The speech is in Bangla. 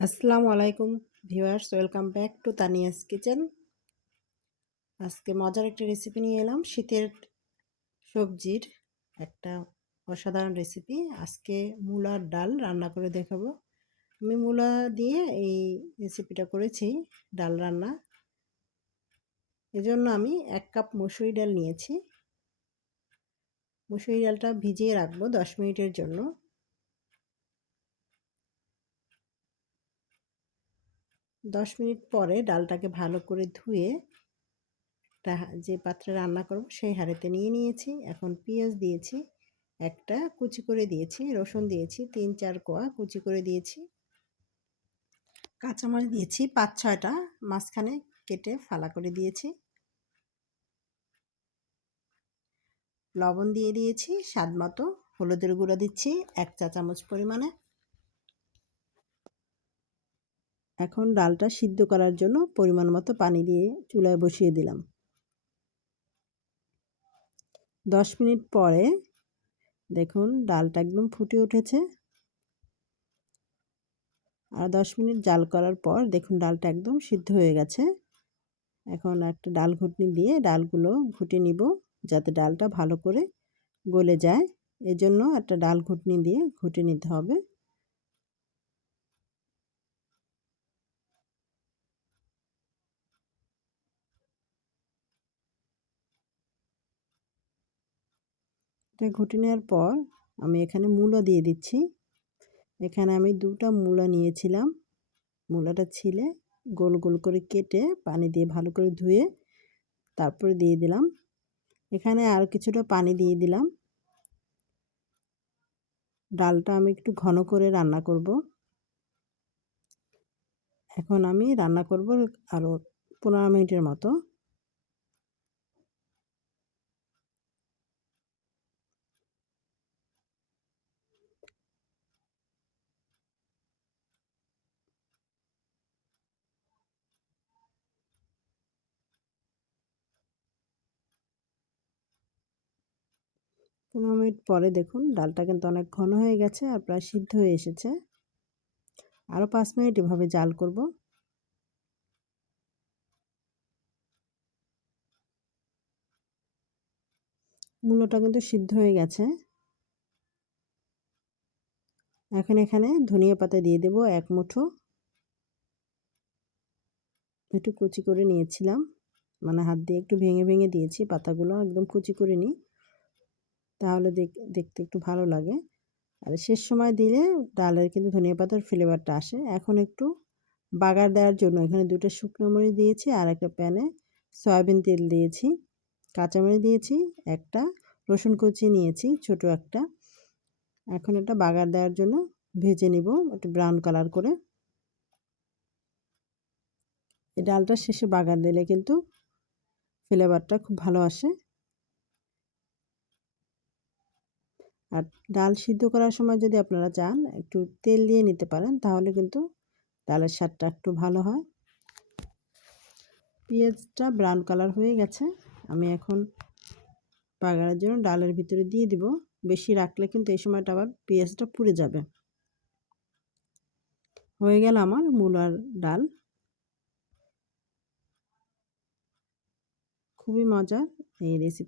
আসসালামু আলাইকুম viewers, welcome back to Tania's kitchen. আজকে মজার একটা রেসিপি নিয়ে এলাম। শীতের সবজির একটা অসাধারণ রেসিপি। আজকে মূলার ডাল রান্না করে দেখাবো। আমি মূলা দিয়ে এই রেসিপিটা করেছি, ডাল রান্না। এজন্য আমি 1 কাপ মসুরি ডাল নিয়েছি। মসুরি ডালটা ভিজিয়ে রাখবো 10 মিনিটের জন্য। 10 মিনিট পরে ডালটাকে ভালো করে ধুয়ে যে পাত্রে রান্না করব সেই হাঁড়িতে নিয়ে নিয়েছি। এখন পেঁয়াজ দিয়েছি, একটা কুচি করে দিয়েছি, রসুন দিয়েছি 3-4 কোয়া কুচি করে দিয়েছি, কাঁচামরিচ দিয়েছি 5-6টা মাঝখানে কেটে ফালা করে দিয়েছি, লবণ দিয়ে দিয়েছি স্বাদ মতো, হলুদের গুঁড়ো দিচ্ছি 1 চা চামচ পরিমাণে। এখন ডালটা সিদ্ধ করার জন্য পরিমাণ মতো পানি দিয়ে চুলায় বসিয়ে দিলাম। 10 মিনিট পরে দেখুন ডালটা একদম ফুটে উঠেছে। আর 10 মিনিট জাল করার পর দেখুন ডালটা একদম সিদ্ধ হয়ে গেছে। এখন একটা ডাল ঘুটনি দিয়ে ডালগুলো ঘুটে নিব, যাতে ডালটা ভালো করে গলে যায়। এজন্য একটা ডাল ঘুটনি দিয়ে ঘুটে নিতে হবে। এটা ঘুটে নেওয়ার পর আমি এখানে মূলো দিয়ে দিচ্ছি। এখানে আমি 2টা মূলা নিয়েছিলাম। মূলাটা ছিলে গোল গোল করে কেটে পানি দিয়ে ভালো করে ধুয়ে তারপরে দিয়ে দিলাম। এখানে আর কিছুটা পানি দিয়ে দিলাম। ডালটা আমি একটু ঘন করে রান্না করব। এখন আমি রান্না করব আরও 15 মিনিটের মতো। 15 মিনিট পরে দেখুন ডালটা কিন্তু অনেক ঘন হয়ে গেছে আর প্রায় সিদ্ধ হয়ে এসেছে। আরও 5 মিনিট এভাবে জাল করব। মূলোটা কিন্তু সিদ্ধ হয়ে গেছে। এখন এখানে ধনিয়া পাতা দিয়ে দেব 1 মুঠো। একটু কুচি করে নিয়েছিলাম, মানে হাত দিয়ে একটু ভেঙে ভেঙে দিয়েছি, পাতাগুলো একদম কুচি করে নিই, তাহলে দেখতে একটু ভালো লাগে। আর শেষ সময় দিলে ডালের কিন্তু ধনিয়া পাতার ফ্লেভারটা আসে। এখন একটু বাগার দেওয়ার জন্য এখানে 2টা শুকনো মরিচ দিয়েছি আর একটা প্যানে সয়াবিন তেল দিয়েছি, কাঁচামরিচ দিয়েছি, একটা রসুন কুচি নিয়েছি ছোট একটা। এখন এটা বাগার দেওয়ার জন্য ভেজে নিব একটু ব্রাউন কালার করে। এই ডালটা শেষে বাগার দিলে কিন্তু ফ্লেভারটা খুব ভালো আসে। আর ডাল সিদ্ধ করার সময় যদি আপনারা চান একটু তেল দিয়ে নিতে পারেন, তাহলে কিন্তু ডালের স্বাদটা একটু ভালো হয়। পেঁয়াজটা ব্রাউন কালার হয়ে গেছে। আমি এখন বাগারের জন্য ডালের ভিতরে দিয়ে দিব। বেশি রাখলে কিন্তু এই সময়টা আবার পেঁয়াজটা পুড়ে যাবে। হয়ে গেল আমার মূলার ডাল। খুবই মজার এই রেসিপি।